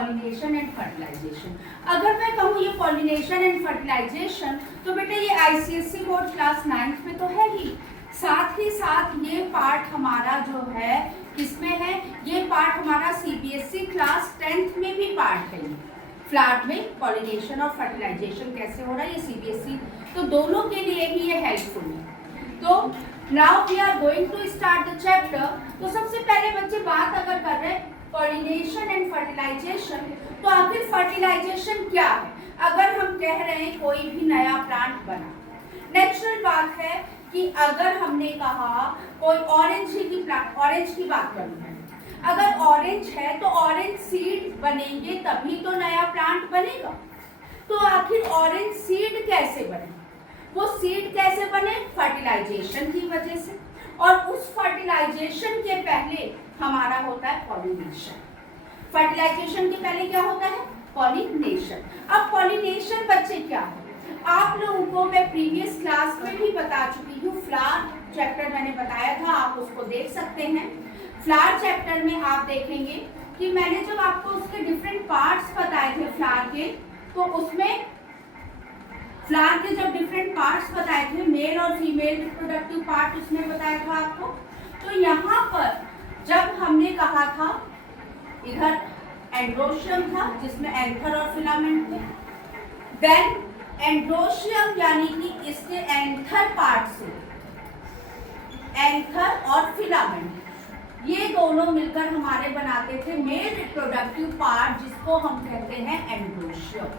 Pollination and fertilisation. अगर मैं कहूँ ये पॉलिनेशन एंड फर्टिलाइजेशन तो बेटा ये आईसीएसई बोर्ड क्लास 9th में तो है ही साथ ये पार्ट हमारा जो है किसमें है, ये पार्ट हमारा सीबीएसई क्लास 10th में भी पार्ट है। फ्लैट में पॉलिनेशन और फर्टिलाइजेशन कैसे हो रहा है ये सीबीएसई, तो दोनों के लिए ही ये हेल्पफुल है। तो now we are going to start the chapter. तो सबसे पहले बच्चे बात अगर कर रहे हैं पॉलिनेशन एंड फर्टिलाइजेशन, तो आखिर फर्टिलाइजेशन क्या है। अगर हम कह रहे हैं कोई भी नया प्लांट बना, नेचुरल बात है कि अगर हमने कहा कोई ऑरेंज की बात करनी है, अगर ऑरेंज है तो ऑरेंज सीड बनेंगे तभी तो नया प्लांट बनेगा। तो आखिर ऑरेंज सीड कैसे बने, वो सीड कैसे बने, फर्टिलाइजेशन की वजह से। और उस फर्टिलाइजेशन के पहले हमारा होता है पॉलिनेशन। फर्टिलाइजेशन के पहले क्या होता है, पॉलिनेशन। अब पॉलिनेशन बच्चे क्या है, आप लोगों को मैं प्रीवियस क्लास में भी बता चुकी हूँ। फ्लावर चैप्टर मैंने बताया था, आप उसको देख सकते हैं। फ्लावर चैप्टर में आप देखेंगे कि मैंने जब आपको उसके डिफरेंट पार्ट्स बताए थे फ्लावर के, तो उसमें फ्लावर के जब डिफरेंट पार्ट्स बताए थे, मेल और फीमेल रिप्रोडक्टिव पार्ट उसमें बताया था आपको। तो यहाँ पर जब हमने कहा था इधर एंड्रोशियम था जिसमें एंथर और फिलामेंट थे, देन एंड्रोशियम यानी कि इसके एंथर पार्ट से एंथर और फिलामेंट ये दोनों मिलकर हमारे बनाते थे मेल रिप्रोडक्टिव पार्ट, जिसको हम कहते हैं एंड्रोशियम।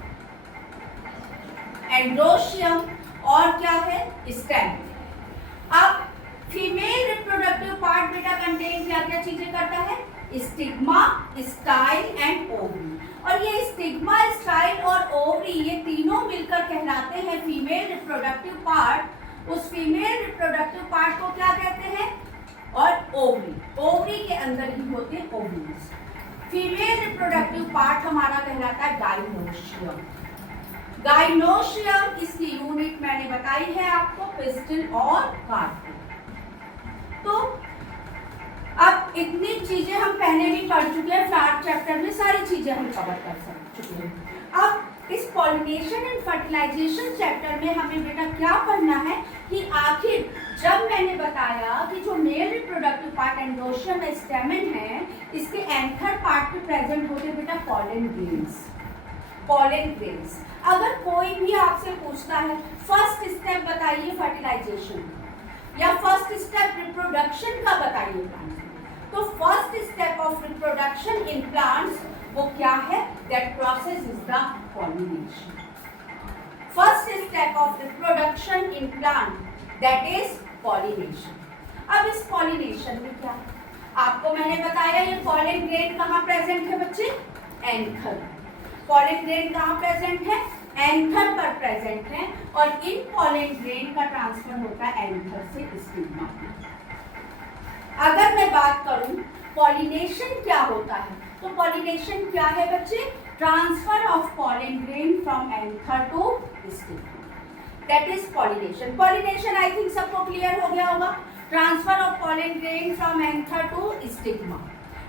एंड्रोशियम और क्या है, स्टेम। अब फीमेल रिप्रोडक्टिव पार्ट बेटा कंटेन क्या क्या चीजें करता है, स्टिग्मा, स्टाइल एंड ओवरी। और ये स्टिग्मा, स्टाइल और ओवरी ये तीनों मिलकर कहलाते हैं फीमेल रिप्रोडक्टिव पार्ट। उस फीमेल रिप्रोडक्टिव पार्ट को क्या कहते हैं, और ओवरी, ओवरी के अंदर ही होते हैं ओवरीज। फीमेल रिप्रोडक्टिव पार्ट हमारा कहलाता है गाइनोशियम। गाइनोशियम इसकी यूनिट मैंने बताई है आपको, पिस्टल और कार्पेल। तो अब इतनी चीजें हम पहले भी पढ़ चुके हैं, फ्लावर चैप्टर में सारी चीजें हम कवर कर चुके हैं। अब इस पॉलिनेशन एंड फर्टिलाइजेशन चैप्टर में हमें बेटा क्या पढ़ना है कि आखिर जब मैंने बताया कि जो mail reproductive part androecium stamen है, इसके एंथर पार्ट पे प्रेजेंट होते बेटा पॉलन ग्रेन्स। Pollen grains. अगर कोई भी आपसे पूछता है फर्स्ट स्टेप बताइए फर्टिलाइजेशन या फर्स्ट स्टेप रिप्रोडक्शन का बताइए प्लांट, तो first step of reproduction in plants वो क्या है, that process is the pollination. First step of reproduction in plant that is pollination. अब इस पॉलिनेशन में क्या है, आपको मैंने बताया ये पॉलन ग्रेन कहाँ प्रेजेंट है बच्चे, एंथर। पॉलन ग्रेन कहाँ प्रेजेंट है, एंथर पर प्रेजेंट है। और इन पॉलन ग्रेन का ट्रांसफर होता है एंथर से स्टिग्मा। अगर मैं बात करूं पॉलिनेशन क्या होता है, तो पॉलिनेशन क्या है बच्चे, transfer of pollen grain from anther to stigma, that is pollination. Pollination I think सबको क्लियर हो गया होगा, transfer of pollen grain from anther to stigma.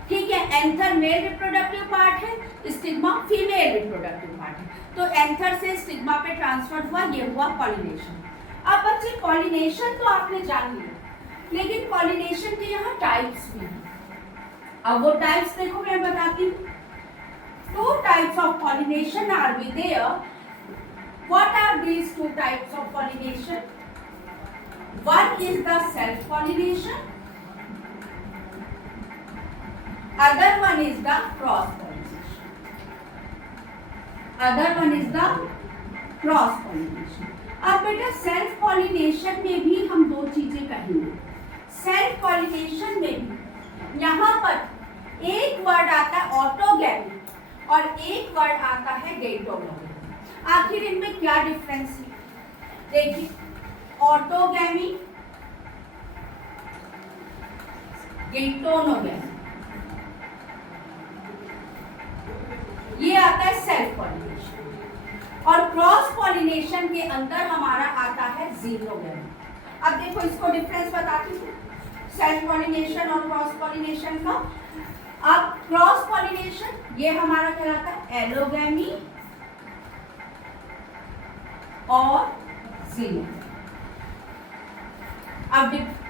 ठीक है, एंथर मेल रिप्रोडक्टिव पार्ट है, स्टिग्मा फीमेल रिप्रोडक्टिव पार्ट है। तो anther से स्टिग्मा पे ट्रांसफर हुआ, ये हुआ पॉलिनेशन। अब बच्चे पॉलिनेशन तो आपने जान लिया, लेकिन पॉलिनेशन के यहाँ टाइप्स भी हैं। अब वो टाइप्स देखो मैं बताती हूँ। Two types of pollination are be there. What are these two types of pollination? One is the self pollination, other one is the cross pollination. Other one is the cross pollination. अब बेटा self pollination में भी हम दो चीजें कहेंगे। Self pollination में भी यहाँ पर एक वर्ड आता है ऑटोगैमी और एक वर्ड आता है गेटोनोगैमी। आखिर इनमें क्या डिफरेंस है, देखिए ऑटोगैमी, गेटोनोगैमी, ये आता है सेल्फ पॉलिनेशन। और क्रॉस पॉलिनेशन के अंदर हमारा आता है जीनोगैमी। अब देखो इसको डिफरेंस बताती हूँ सेल्फ पॉलिनेशन और क्रॉस पॉलिनेशन का। अब क्रॉस पॉलिनेशन ये हमारा कहलाता है एलोगैमी और जीनोगैमी। अब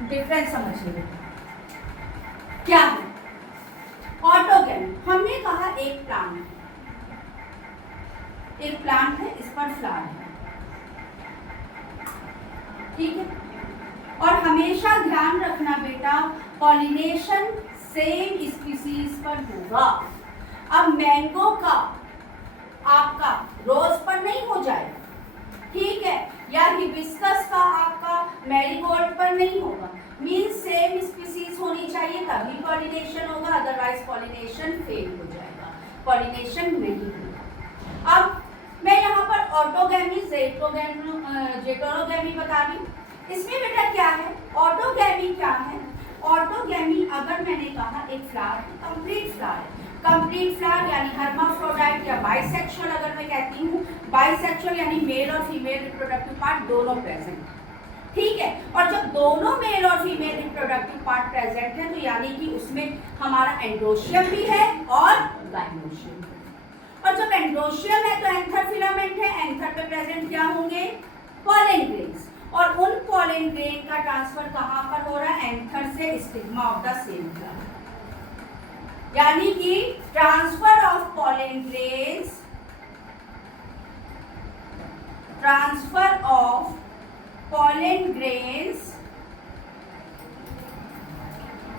डिफरेंस समझिए क्या है। ऑटोगैमी, हमने कहा एक प्लांट है, इस पर फ्लावर है, ठीक है। और हमेशा ध्यान रखना बेटा, पॉलिनेशन सेम स्पीसीज पर होगा। अब मैंगो का आपका रोज पर नहीं हो जाएगा, ठीक है, या हिबिस्कस का आपका मैरीगोल्ड पर नहीं होगा। मीन्स सेम स्पीसीज होनी चाहिए तभी पॉलिनेशन होगा, अदरवाइज पॉलिनेशन फेल हो जाएगा, पॉलिनेशन नहीं होगा। अब मैं यहाँ पर ऑटोगैमी जेटोनोगैमी बता रही हूँ। इसमें बेटा क्या है, ऑटोगैमी क्या है? ऑटोगैमी अगर मैंने कहा एक फ्लावर है, कंप्लीट फ्लावर है, कंप्लीट फ्लावर यानी हर्माफ्रोडाइट या बाइसेक्सुअल। अगर मैं कहती हूँ बाइसेक्सुअल यानी मेल और फीमेल रिप्रोडक्टिव पार्ट दोनों प्रेजेंट, ठीक है। और जब दोनों मेल और फीमेल रिप्रोडक्टिव पार्ट प्रेजेंट है तो यानी कि उसमें हमारा एंड्रोशियम भी है और गाइनोशियम है। और जब एंड्रोशियम है तो एंथर फिलामेंट है, एंथर पे प्रेजेंट क्या होंगे? Pollen grains. और उन पॉलन ग्रेन का ट्रांसफर कहाँ पर हो रहा है? एंथर से stigma of the same flower. यानी कि transfer of pollen grains, transfer of pollen grains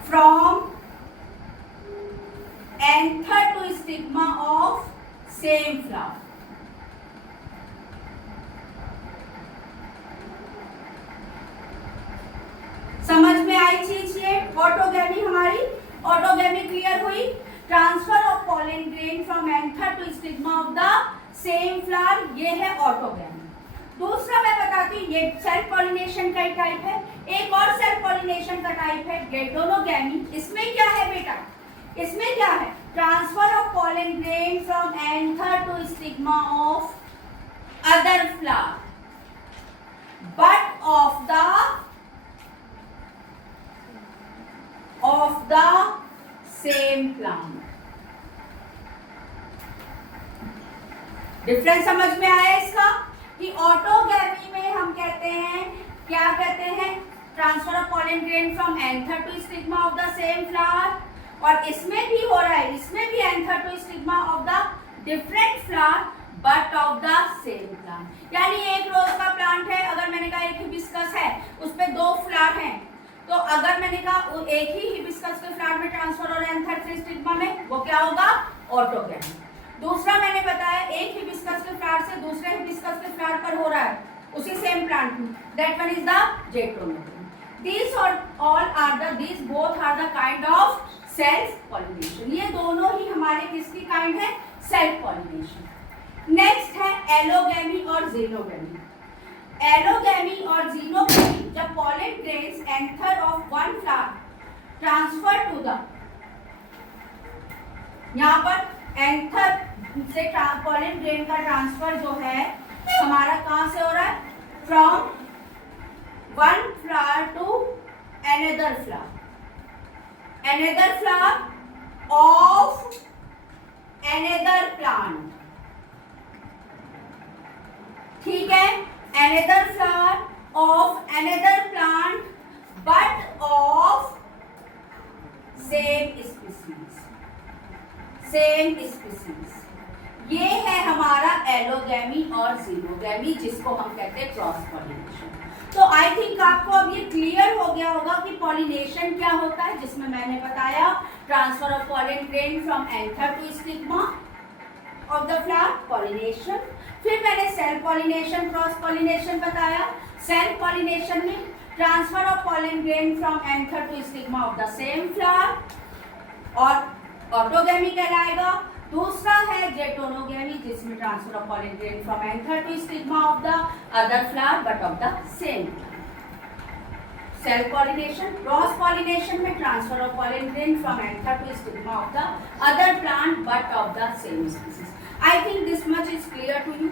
from anther to stigma of same flower। समझ में आई चीज ये? ऑटोगैमी हमारी, ऑटोगैमी क्लियर हुई। Transfer of pollen grain from anther to stigma of the same flower, ये है ऑटोगैमी। दूसरा मैं बताती हूँ, ये सेल्फ पॉलिनेशन का टाइप है। एक और सेल्फ पॉलिनेशन का टाइप है गेटोनोगैमी। इसमें क्या है बेटा? इसमें क्या है? Transfer of pollen grain from anther to stigma of other flower but of the same plant. Difference समझ में आया इसका? कि ऑटोगैमी में हम कहते हैं, क्या कहते हैं? Transfer of pollen grain from anther to stigma of the same flower. और इसमें भी हो रहा है, इसमें भी anther to stigma of the different flower but of the same plant. यानी एक रोज का प्लांट है, अगर मैंने कहा एक हिबिस्कस है, उस पे 2 फ्लावर हैं, तो अगर मैंने कहा एक ही हिबिस्कस के फ्लावर में ट्रांसफर और एंथर से स्टिग्मा में, वो क्या होगा? ऑटोगैमी। दूसरा मैंने बताया एक हिबिस्कस के फ्लावर से दूसरे हिबिस्कस के फ्लावर पर हो रहा है उसी सेम प्लांट में, that one is the geitonogamy. these both are the kind of self pollination। ये दोनों ही हमारे किसकी काइंड है? Self pollination. नेक्स्ट है एलोगैमी और जीनोगैमी। एलोगैमी और जीनोगैमी, जब pollen grains anther of one flower transfer to the, यहाँ पर एंथर से पॉलन ग्रेन का ट्रांसफर जो है हमारा कहां से हो रहा है? From one flower to another flower of another plant, ठीक है। Another flower of another plant but of same species. ये है हमारा एलोगैमी और जीनोगैमी, जिसको हम कहते हैं क्रॉस पॉलिनेशन। तो आई थिंक आपको अब ये क्लियर हो गया होगा कि पॉलिनेशन क्या होता है, जिसमें मैंने बताया transfer of pollen grain from anther to stigma of the flower, pollination. फिर मैंने सेल्फ पॉलिनेशन, क्रॉस पॉलिनेशन बताया। सेल्फ पॉलिनेशन में transfer of pollen grain from anther to stigma of the same flower और ऑटोगैमी कहलाएगा। दूसरा है geitonogamy, जिसमें transfer of pollen grain from anther to stigma of the other flower but of the same. Self pollination. Cross pollination में transfer of pollen grain from anther to stigma of the other plant but of the same species. I think this much is clear to you.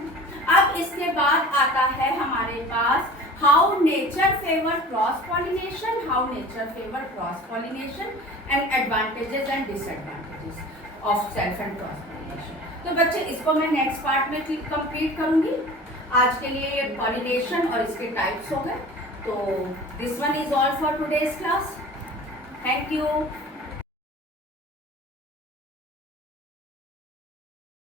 अब इसके बाद आता है हमारे पास how nature favor cross pollination, how nature favor cross pollination and advantages and disadvantages of self and cross pollination. तो बच्चे इसको मैं नेक्स्ट पार्ट में कंप्लीट करूंगी. आज के लिए ये पॉलिनेशन और इसके टाइप्स हो गए. तो this one is all for today's class. Thank you.